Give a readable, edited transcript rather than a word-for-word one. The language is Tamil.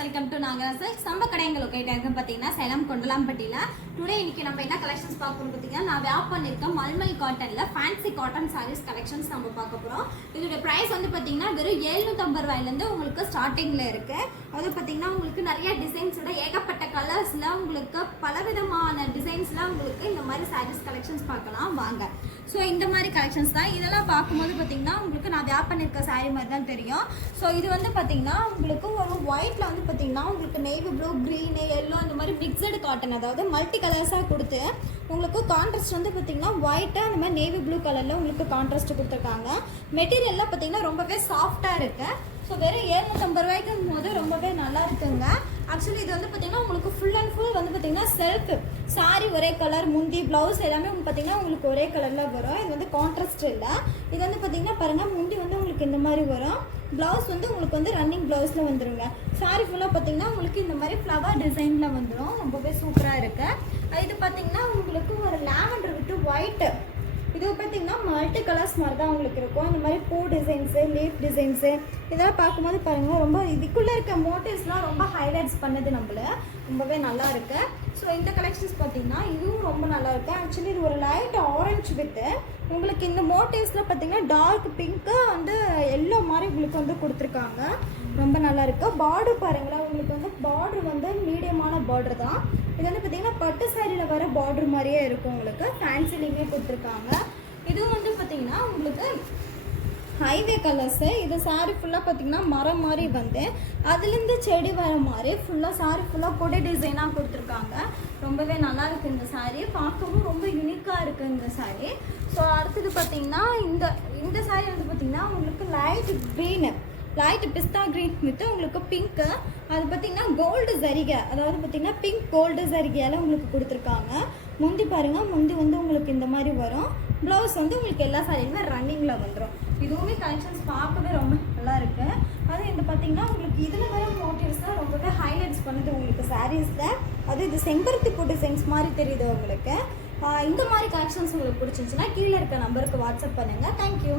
Welcome to Nagaraj. நம்ம கடை எங்க லொகேட் ஆயிருக்கு பார்த்தீங்கன்னா சேலம் கொண்டலாம்பட்டியில். டுடே இன்னைக்கு நம்ம என்ன கலெக்ஷன்ஸ் பார்க்க போறோம் பார்த்தீங்கன்னா, நான் வியாப் பண்ணியிருக்கேன் மல்மல் காட்டன்ல ஃபேன்சி காட்டன் சாரீஸ் கலெக்ஷன்ஸ் நம்ம பார்க்க போறோம். இதோட பிரைஸ் வந்து பார்த்தீங்கன்னா வெறும் 750 ரூபாயிலேருந்து உங்களுக்கு ஸ்டார்டிங்ல இருக்கு. அது பார்த்தீங்கன்னா உங்களுக்கு நிறைய டிசைன்ஸோட ஏகப்பட்ட கலர்ஸ்ல உங்களுக்கு பலவிதமான டிசைன்ஸ்ல உங்களுக்கு இந்த மாதிரி சாரீஸ் கலெக்ஷன்ஸ் பார்க்கலாம் வாங்க. ஸோ இந்த மாதிரி கலெக்ஷன்ஸ் தான் இதெல்லாம் பார்க்கும்போது பார்த்தீங்கன்னா உங்களுக்கு நான் வியாப் பண்ணியிருக்க சாரீ மாதிரி தான் தெரியும். ஸோ இது வந்து பார்த்தீங்கன்னா உங்களுக்கு ஒரு ஒயிட்ல வந்து பார்த்தீங்கன்னா உங்களுக்கு நேவி ப்ளூ, க்ரீனு, எல்லோ இந்த மாதிரி மிக்சடு காட்டன், அதாவது மல்டி கலர்ஸாக கொடுத்து உங்களுக்கு கான்ட்ராஸ்ட் வந்து பார்த்தீங்கன்னா ஒயிட்டாக அந்த மாதிரி நேவி ப்ளூ கலரில் உங்களுக்கு கான்ட்ராஸ்ட் கொடுத்துருக்காங்க. மெட்டீரியல்லாம் பார்த்தீங்கன்னா ரொம்பவே சாஃப்டாக இருக்குது. ஸோ வெறும் 750 ரூபாய்க்கும் போது ரொம்பவே நல்லா இருக்குங்க. ஆக்சுவலி இது வந்து பார்த்தீங்கன்னா உங்களுக்கு ஃபுல் அண்ட் ஃபுல் வந்து பார்த்தீங்கன்னா செல்ஃப் சாரி ஒரே கலர், முந்தி ப்ளவுஸ் எல்லாமே பார்த்தீங்கன்னா உங்களுக்கு ஒரே கலரில் வரும். இது வந்து கான்ட்ராஸ்ட் இல்லை. இது வந்து பார்த்தீங்கன்னா பாருங்கள், முந்தி வந்து உங்களுக்கு இந்த மாதிரி வரும், ப்ளவுஸ் வந்து உங்களுக்கு வந்து ரன்னிங் ப்ளவுஸில் வந்துடுங்க. சாரி ஃபுல்லாக பார்த்தீங்கன்னா உங்களுக்கு இந்த மாதிரி ஃப்ளவர் டிசைனில் வந்துடும். ரொம்பவே சூப்பராக இருக்குது. இது பார்த்தீங்கன்னா உங்களுக்கு ஒரு லாவெண்டர் விட்டு ஒயிட்டு, இது பார்த்தீங்கன்னா மல்டி கலர்ஸ் மாதிரி தான் உங்களுக்கு இருக்கும். இந்த மாதிரி பூ டிசைன்ஸு, லீஃப் டிசைன்ஸு இதெல்லாம் பார்க்கும்போது பாருங்கள், ரொம்ப இதுக்குள்ளே இருக்க மோட்டிவ்ஸ்லாம் ரொம்ப ஹைலைட்ஸ் பண்ணது நம்மள ரொம்பவே நல்லா இருக்குது. ஸோ இந்த கலெக்ஷன்ஸ் பார்த்தீங்கன்னா இதுவும் ரொம்ப நல்லா இருக்குது. ஆக்சுவலி இது ஒரு லைட் ஆரஞ்சு வித்து உங்களுக்கு இந்த மோட்டிவ்ஸில் பார்த்தீங்கன்னா டார்க் பிங்க்கு வந்து எல்லோ மாதிரி உங்களுக்கு வந்து கொடுத்துருக்காங்க. ரொம்ப நல்லா இருக்குது. பார்டர் பாருங்களேன், உங்களுக்கு வந்து பார்டர் வந்து மீடியமான பார்டர் தான். இது வந்து பார்த்தீங்கன்னா பட்டு சாரியில் வர பார்டர் மாதிரியே இருக்கும். உங்களுக்கு ஃபேன்சிலிங்கே கொடுத்துருக்காங்க. இதுவும் வந்து பார்த்தீங்கன்னா உங்களுக்கு ஹைவே கலர்ஸு. இது சாரி ஃபுல்லாக பார்த்தீங்கன்னா மரம் மாதிரி வந்து அதுலேருந்து செடி வர மாதிரி ஃபுல்லாக சாரி ஃபுல்லாக கொடை டிசைனாக கொடுத்துருக்காங்க. ரொம்பவே நல்லா இருக்குது இந்த சாரீ, பார்க்கவும் ரொம்ப யூனிக்காக இருக்குது இந்த சாரீ. ஸோ அடுத்தது பார்த்தீங்கன்னா இந்த சாரீ வந்து பார்த்தீங்கன்னா உங்களுக்கு லைட் பிஸ்தா க்ரீன் வித்து உங்களுக்கு பிங்க்கு, அது பார்த்தீங்கன்னா கோல்டு ஜரிகை, அதாவது பார்த்தீங்கன்னா பிங்க் கோல்டு ஜரிகையால் உங்களுக்கு கொடுத்துருக்காங்க. முந்தி பாருங்கள், முந்தி வந்து உங்களுக்கு இந்த மாதிரி வரும், ப்ளவுஸ் வந்து உங்களுக்கு எல்லா சாரியுமே ரன்னிங்கில் வந்துடும். இதுவுமே கலெக்ஷன்ஸ் பார்க்கவே ரொம்ப நல்லா இருக்குது. அது இந்த பார்த்தீங்கன்னா உங்களுக்கு இதில் வர மோட்டிவ்ஸ் தான் ரொம்பவே ஹைலைட்ஸ் பண்ணுது உங்களுக்கு சாரீஸில். அது இது செம்பருத்தி பூ டிசைன்ஸ் மாதிரி தெரியுது உங்களுக்கு. இந்த மாதிரி கலெக்ஷன்ஸ் உங்களுக்கு பிடிச்சிருந்துச்சுன்னா கீழே இருக்க நம்பருக்கு வாட்ஸ்அப் பண்ணுங்கள். தேங்க்யூ.